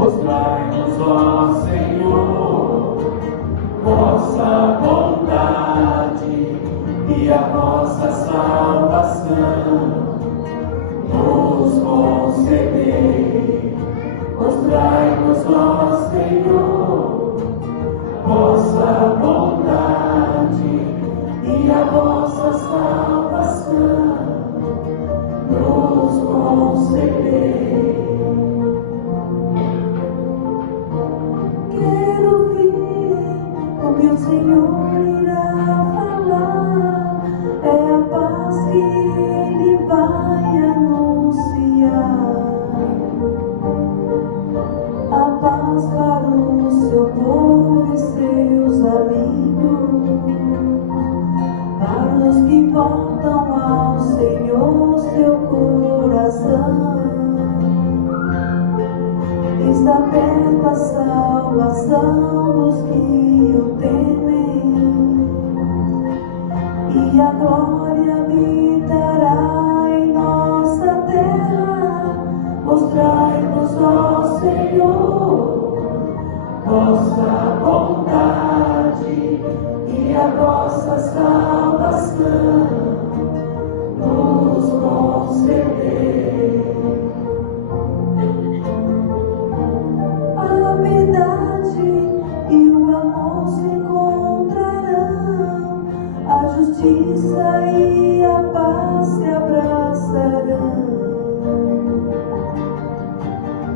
Mostrai-nos, ó Senhor, vossa bondade e a vossa salvação. Nos concedei. Mostrai-nos, ó Senhor, vossa bondade e a vossa salvação. Nos concedei. Quero ouvir o meu Senhor irá falar, é a paz que Ele vai anunciar, a paz para o seu povo e seus amigos, para os que voltam ao Senhor seu coração. Está perto a salvação dos que o temem, e a glória habitará em nossa terra. Mostrai-nos, ó Senhor, Vossa bondade e a vossa salvação. Nos concedei. a verdade e o amor se encontrarão, a justiça e a paz se abraçarão.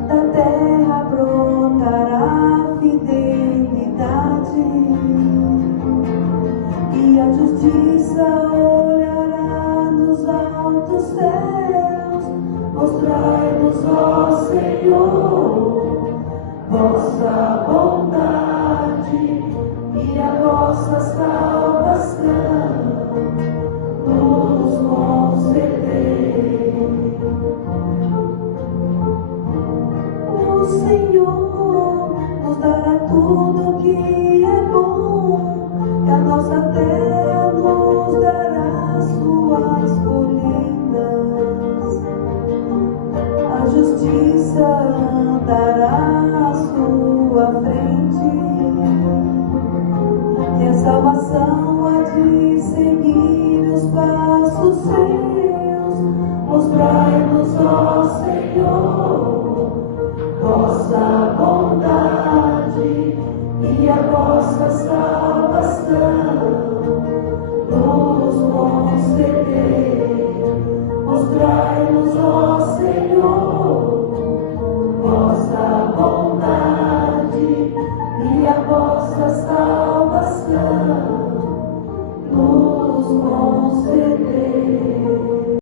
Da terra brotará a fidelidade, e a justiça olhará nos altos céus. Mostrai-nos, ó Senhor, vossa bondade e a vossa salvação. Nos concedei. O Senhor nos dará tudo que é bom, e a nossa terra nos dará suas colinas. A justiça andará à sua frente, e a salvação há de seguir os passos seus. Mostrai-nos, ó Senhor, vossa bondade e a vossa salvação. Nos concedei. Mostrai-nos, ó Senhor, vossa bondade e a vossa salvação.